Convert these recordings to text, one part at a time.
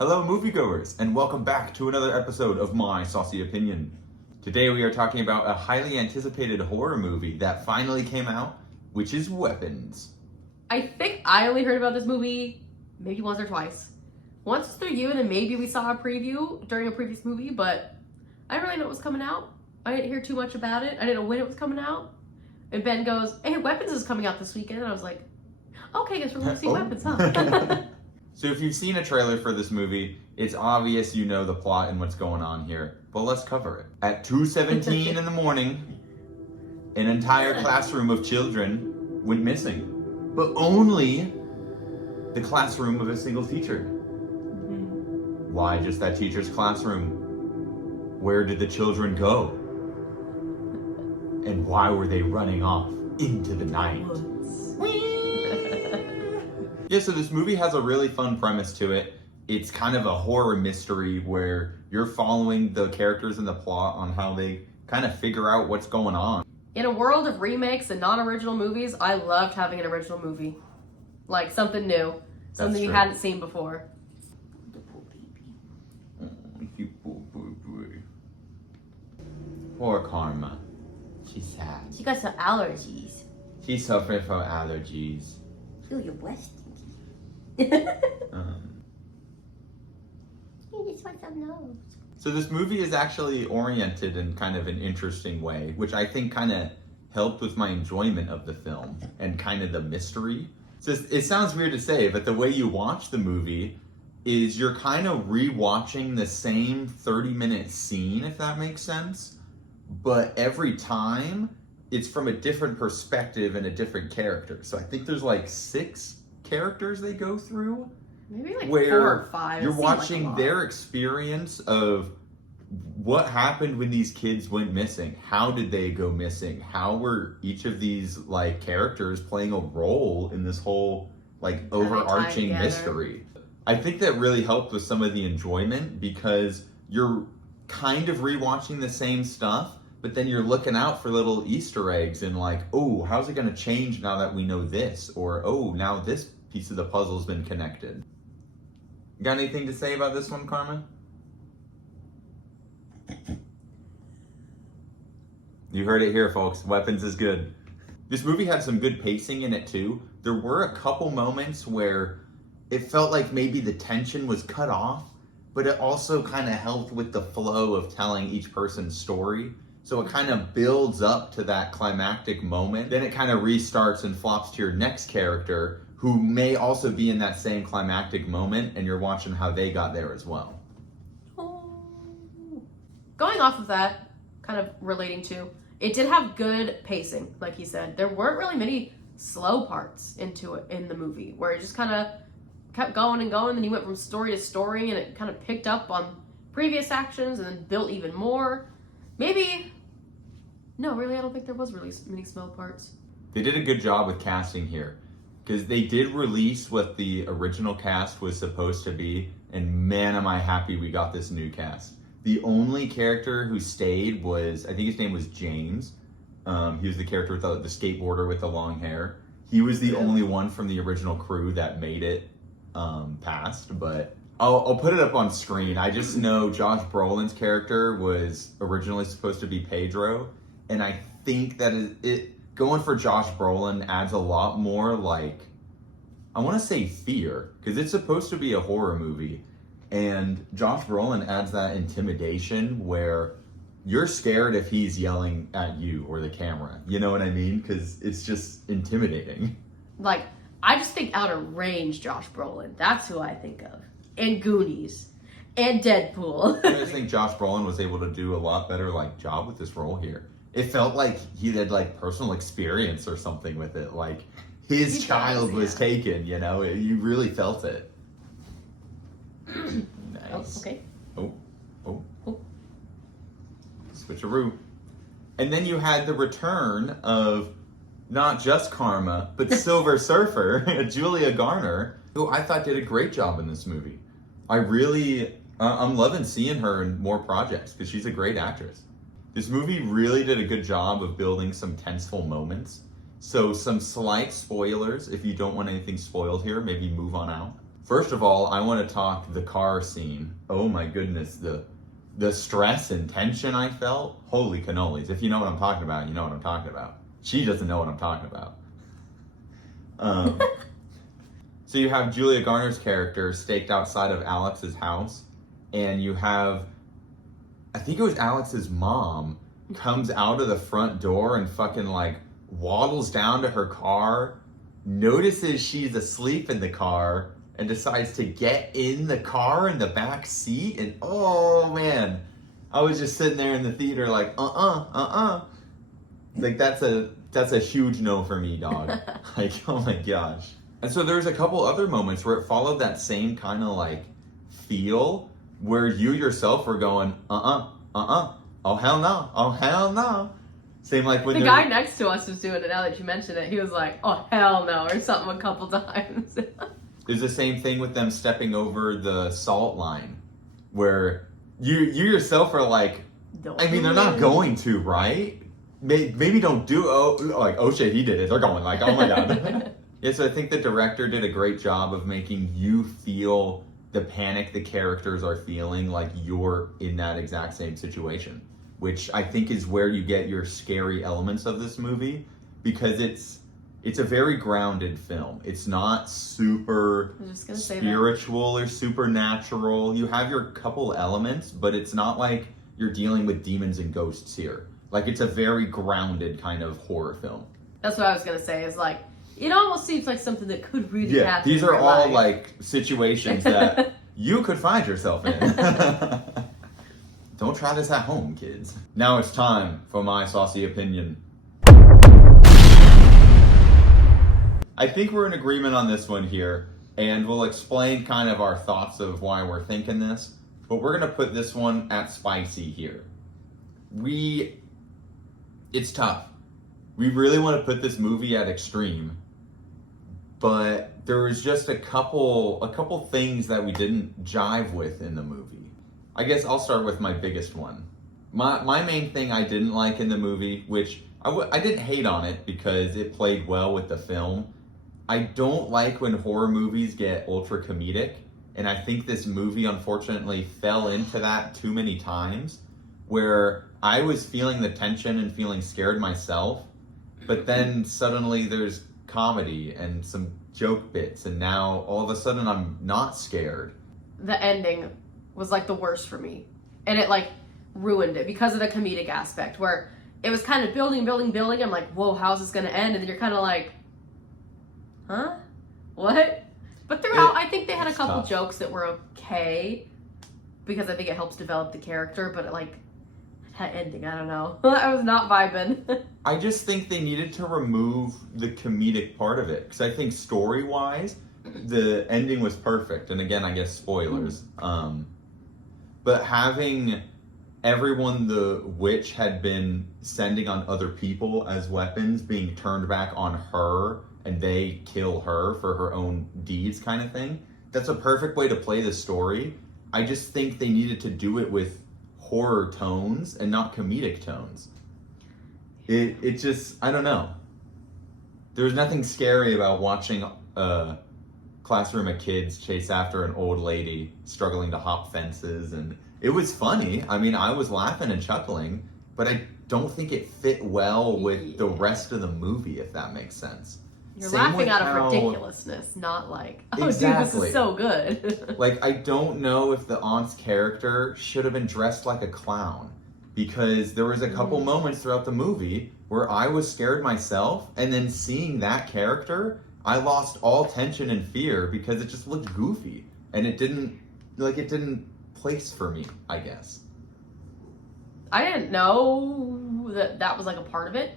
Hello moviegoers, and welcome back to another episode of my Saucy Opinion. Today we are talking about a highly anticipated horror movie that finally came out, which is Weapons. I think I only heard about this movie maybe once or twice. Once through you, and then maybe we saw a preview during a previous movie, but I didn't really know it was coming out. I didn't hear too much about it. I didn't know when it was coming out. And Ben goes, hey, Weapons is coming out this weekend. And I was like, okay, guess we're going to see Weapons, huh? So if you've seen a trailer for this movie, it's obvious you know the plot and what's going on here. But let's cover it. At 2:17 in the morning, an entire classroom of children went missing. But only the classroom of a single teacher. Why just that teacher's classroom? Where did the children go? And why were they running off into the night? Yeah, so this movie has a really fun premise to it. It's kind of a horror mystery where you're following the characters in the plot on how they kind of figure out what's going on. In a world of remakes and non-original movies, I loved having an original movie. Like something new. Something you hadn't seen before. The poor baby. Oh, you poor baby. Poor Karma. She's sad. She got some allergies. She's suffering from allergies. Feel your breast. You just want some nose. So this movie is actually oriented in kind of an interesting way, which I think kind of helped with my enjoyment of the film and kind of the mystery. So it sounds weird to say, but the way you watch the movie is you're kind of rewatching the same 30-minute scene, if that makes sense. But every time, it's from a different perspective and a different character. So I think there's like 6 characters they go through. Maybe like where 4 or 5. You're watching their experience of what happened when these kids went missing. How did they go missing? How were each of these like characters playing a role in this whole like overarching mystery? I think that really helped with some of the enjoyment because you're kind of rewatching the same stuff, but then you're looking out for little Easter eggs and like, oh, how's it going to change now that we know this? Or, oh, now this piece of the puzzle's been connected. Got anything to say about this one, Karma? You heard it here, folks. Weapons is good. This movie had some good pacing in it, too. There were a couple moments where it felt like maybe the tension was cut off, but it also kind of helped with the flow of telling each person's story. So it kind of builds up to that climactic moment. Then it kind of restarts and flops to your next character who may also be in that same climactic moment, and you're watching how they got there as well. Going off of that, kind of relating to, it did have good pacing, like he said. There weren't really many slow parts into it in the movie, where it just kind of kept going and going, and you went from story to story, and it kind of picked up on previous actions and then built even more. Maybe, no, really, I don't think there was really many slow parts. They did a good job with casting here, because they did release what the original cast was supposed to be, and man, am I happy we got this new cast. The only character who stayed was, I think his name was James. He was the character with the skateboarder with the long hair. He was the only one from the original crew that made it past, but I'll put it up on screen. I just know Josh Brolin's character was originally supposed to be Pedro, and I think that it going for Josh Brolin adds a lot more, like, I want to say fear, because it's supposed to be a horror movie, and Josh Brolin adds that intimidation where you're scared if he's yelling at you or the camera. You know what I mean? Because it's just intimidating. Like, I just think out of range Josh Brolin. That's who I think of. And Goonies. And Deadpool. I just think Josh Brolin was able to do a lot better like job with this role here. It felt like he had like personal experience or something with it. Like his child was taken, you know? You really felt it. Nice. Oh, okay. Oh. Switcheroo. And then you had the return of not just Karma, but Silver Surfer, Julia Garner, who I thought did a great job in this movie. I'm loving seeing her in more projects because she's a great actress. This movie really did a good job of building some tenseful moments. So some slight spoilers, if you don't want anything spoiled here, maybe move on out. First of all, I want to talk the car scene. Oh my goodness, the stress and tension I felt. Holy cannolis. If you know what I'm talking about, you know what I'm talking about. She doesn't know what I'm talking about. So you have Julia Garner's character staked outside of Alex's house, and you have, I think it was Alex's mom, comes out of the front door and fucking like waddles down to her car, notices she's asleep in the car, and decides to get in the car in the back seat. And oh man, I was just sitting there in the theater like, like that's a huge no for me, dog. Like, oh my gosh. And so there's a couple other moments where it followed that same kind of like feel where you yourself were going, oh hell no. Same like when the guy next to us was doing it. Now that you mention it, he was like, oh hell no, or something a couple times. It's the same thing with them stepping over the salt line, where you yourself are like, I mean, they're not going to, right? Maybe don't do, oh shit, he did it. They're going like, oh my god. Yeah, so I think the director did a great job of making you feel the panic the characters are feeling, like you're in that exact same situation, which I think is where you get your scary elements of this movie, because it's a very grounded film. It's not super spiritual or supernatural. You have your couple elements, but it's not like you're dealing with demons and ghosts here. Like, it's a very grounded kind of horror film. That's what I was gonna say, is like, it almost seems like something that could really happen. These are in all life. like situations that you could find yourself in. Don't try this at home, kids. Now it's time for my saucy opinion. I think we're in agreement on this one here, and we'll explain kind of our thoughts of why we're thinking this, but we're gonna put this one at spicy here. It's tough. We really want to put this movie at extreme, but there was just a couple things that we didn't jive with in the movie. I guess I'll start with my biggest one. My main thing I didn't like in the movie, which I didn't hate on it because it played well with the film. I don't like when horror movies get ultra comedic, and I think this movie unfortunately fell into that too many times, where I was feeling the tension and feeling scared myself, but then suddenly there's comedy and some joke bits, and now all of a sudden I'm not scared. The ending was like the worst for me, and it like ruined it because of the comedic aspect, where it was kind of building. I'm like, whoa, how's this gonna end? And then you're kind of like, huh? What? But throughout, I think they had a couple jokes that were okay, because I think it helps develop the character, but like, that ending, I don't know. I was not vibing. I just think they needed to remove the comedic part of it, because I think story-wise, the ending was perfect. And again, I guess spoilers. But having everyone the witch had been sending on other people as weapons being turned back on her, and they kill her for her own deeds kind of thing, that's a perfect way to play the story. I just think they needed to do it with horror tones and not comedic tones. It just, I don't know. There's nothing scary about watching a classroom of kids chase after an old lady struggling to hop fences, and it was funny. I mean, I was laughing and chuckling, but I don't think it fit well with the rest of the movie, if that makes sense. You're laughing out of ridiculousness, not like, oh dude, this is so good. Like, I don't know if the aunt's character should have been dressed like a clown, because there was a couple moments throughout the movie where I was scared myself, and then seeing that character, I lost all tension and fear because it just looked goofy, and it didn't place for me, I guess. I didn't know that was like a part of it.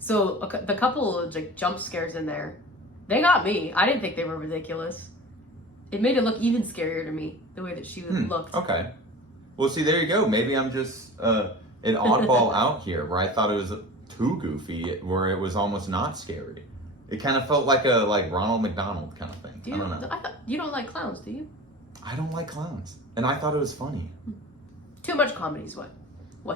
So the couple of like jump scares in there, they got me. I didn't think they were ridiculous. It made it look even scarier to me, the way that she looked. Okay. Well, see, there you go. Maybe I'm just an oddball out here, where I thought it was too goofy, where it was almost not scary. It kind of felt like a Ronald McDonald kind of thing. I don't know. You don't like clowns, do you? I don't like clowns, and I thought it was funny. Too much comedy is what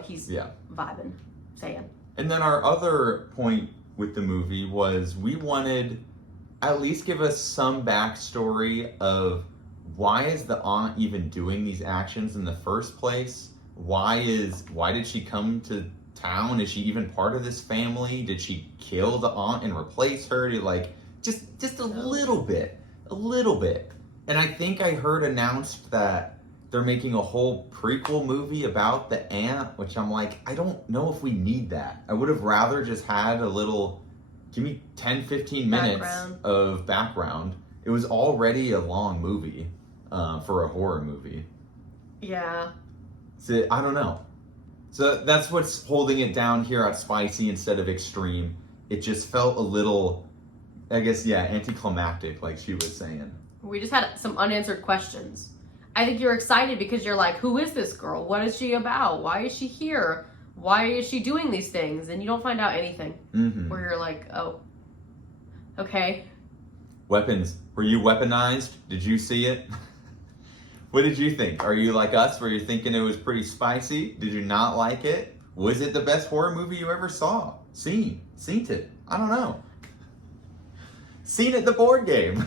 he's vibing, saying. And then our other point with the movie was we wanted at least give us some backstory of why is the aunt even doing these actions in the first place? Why did she come to town? Is she even part of this family? Did she kill the aunt and replace her? Just a little bit. And I think I heard announced that they're making a whole prequel movie about the aunt, which I'm like, I don't know if we need that. I would have rather just had a little, give me 10, 15 minutes of background. It was already a long movie for a horror movie. Yeah. So I don't know. So that's what's holding it down here at Spicy instead of Extreme. It just felt a little, I guess, yeah, anticlimactic, like she was saying. We just had some unanswered questions. I think you're excited because you're like, who is this girl? What is she about? Why is she here? Why is she doing these things? And you don't find out anything. Mm-hmm. Where you're like, oh, okay. Weapons. Were you weaponized? Did you see it? What did you think? Are you like us where you're thinking it was pretty spicy? Did you not like it? Was it the best horror movie you ever saw? Seen it? I don't know. Seen it, the board game.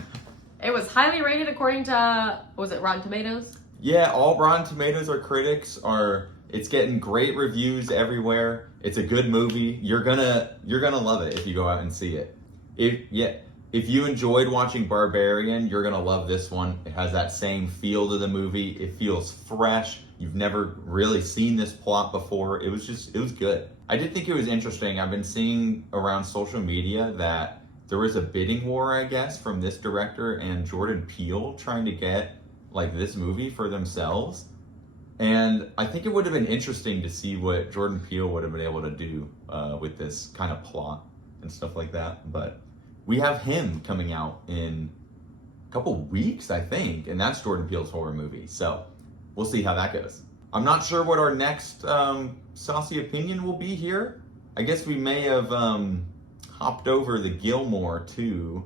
It was highly rated according to, was it Rotten Tomatoes? Yeah, all Rotten Tomatoes or critics are, it's getting great reviews everywhere. It's a good movie. You're gonna love it if you go out and see it. If you enjoyed watching Barbarian, you're gonna love this one. It has that same feel to the movie. It feels fresh. You've never really seen this plot before. It was good. I did think it was interesting. I've been seeing around social media that there was a bidding war, I guess, from this director and Jordan Peele trying to get like this movie for themselves. And I think it would have been interesting to see what Jordan Peele would have been able to do with this kind of plot and stuff like that. But we have him coming out in a couple weeks, I think, and that's Jordan Peele's horror movie. So we'll see how that goes. I'm not sure what our next Saucy Opinion will be here. I guess we may have hopped over the Gilmore too,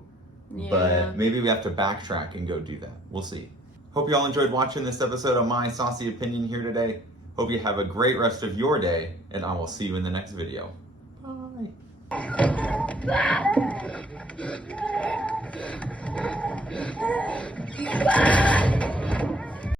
but maybe we have to backtrack and go do that. We'll see. Hope you all enjoyed watching this episode of my Saucy Opinion here today. Hope you have a great rest of your day, and I will see you in the next video. Bye.